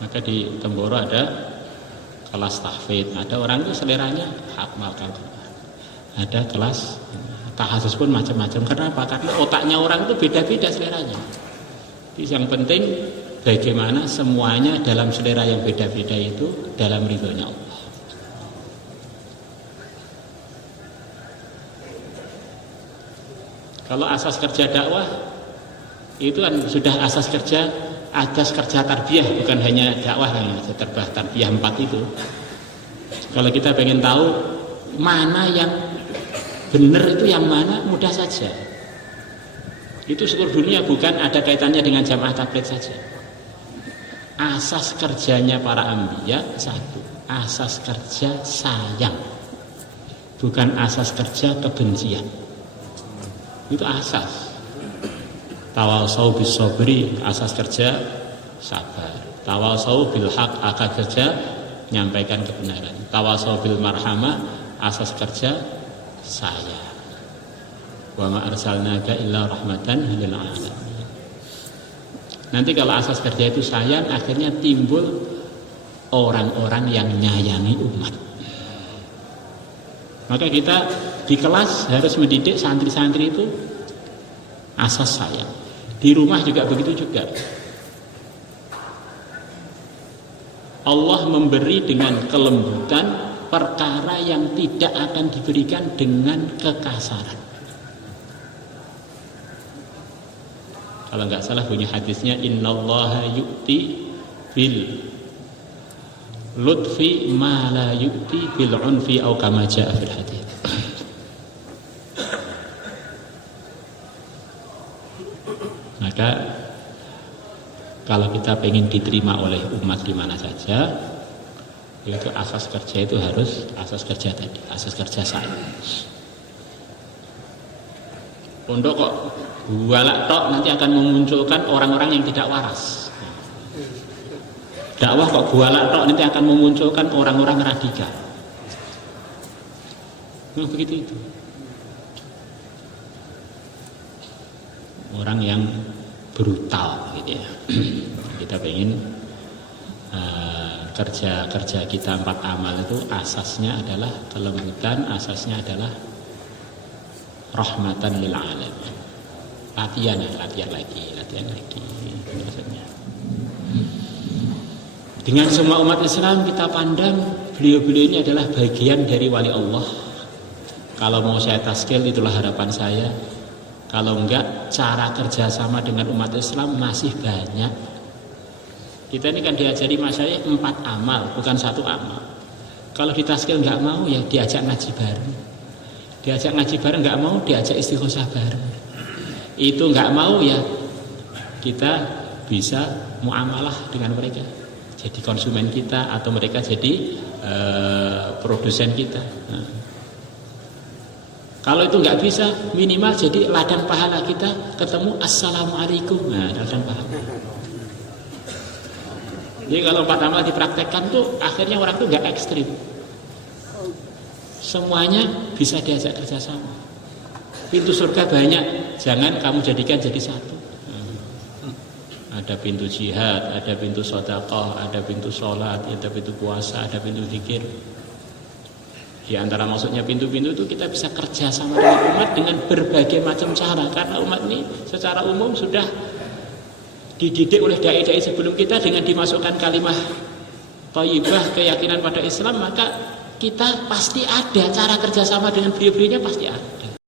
Maka di Temboro ada kelas tahfidz, ada orang itu seleranya hafalkan. Ada kelas tahassus pun macam-macam. Kenapa? Karena otaknya orang itu beda-beda seleranya. Jadi yang penting bagaimana semuanya dalam selera yang beda-beda itu dalam ridhonya Allah. Kalau asas kerja dakwah itu kan sudah asas kerja tarbiyah, bukan hanya dakwah yang tarbiyah 4 itu. Kalau kita pengen tahu mana yang benar itu yang mana, mudah saja. Itu seluruh dunia, bukan ada kaitannya dengan jamaah tabligh saja. Asas kerjanya para anbiya satu, asas kerja sayang, bukan asas kerja kebencian. Itu asas. Tawasau bis sabri, asas kerja sabar. Tawasau bil haq, asas kerja menyampaikan kebenaran. Tawasau bil marhamah, asas kerja sayang. Wa ma arsalnaka illa rahmatan lil alamin. Nanti kalau asas kerja itu sayang, akhirnya timbul orang-orang yang nyayangi umat. Maka kita di kelas harus mendidik santri-santri itu asas sayang. Di rumah juga begitu juga. Allah memberi dengan kelembutan perkara yang tidak akan diberikan dengan kekasaran. Kalau nggak salah punya hadisnya, innallaha yu'ti bil lutfi ma la yu'ti bil unfi au kama jaa fil hadis. Maka kalau kita pengen diterima oleh umat di mana saja, itu asas kerja itu harus asas kerja tadi, asas kerja saya. Pondok kok bualak tok nanti akan memunculkan orang-orang yang tidak waras. Dakwah kok bualak tok nanti akan memunculkan orang-orang radikal. Nah, begitu itu. Orang yang brutal gitu ya. Kita pengen kerja kita 4 amal itu asasnya adalah kelembutan, asasnya adalah rahmatan lil alamin. Latihan lagi maksudnya. Dengan semua umat Islam kita pandang beliau-beliau ini adalah bagian dari wali Allah. Kalau mau saya taskil itulah harapan saya. Kalau enggak, cara kerjasama dengan umat Islam masih banyak. Kita ini kan diajari masyayikh 4 amal, bukan 1 amal. Kalau ditaskil enggak mau, ya diajak ngaji bareng. Diajak ngaji bareng enggak mau, diajak istighosah bareng. Itu enggak mau, ya kita bisa muamalah dengan mereka. Jadi konsumen kita atau mereka jadi produsen kita. Nah. Kalau itu nggak bisa, minimal jadi ladang pahala kita ketemu assalamualaikum. Nah, ladang pahala. Jadi kalau 4 amal dipraktekkan tuh akhirnya orang tuh nggak ekstrim. Semuanya bisa diajak kerjasama. Pintu surga banyak, jangan kamu jadikan jadi satu. Ada pintu jihad, ada pintu sedekah, ada pintu sholat, ada pintu puasa, ada pintu zikir. Di antara maksudnya pintu-pintu itu kita bisa kerja sama dengan umat dengan berbagai macam cara. Karena umat ini secara umum sudah dididik oleh dai-dai sebelum kita dengan dimasukkan kalimah thayyibah, keyakinan pada Islam, maka kita pasti ada cara kerjasama dengan beliau-beliaunya, pasti ada.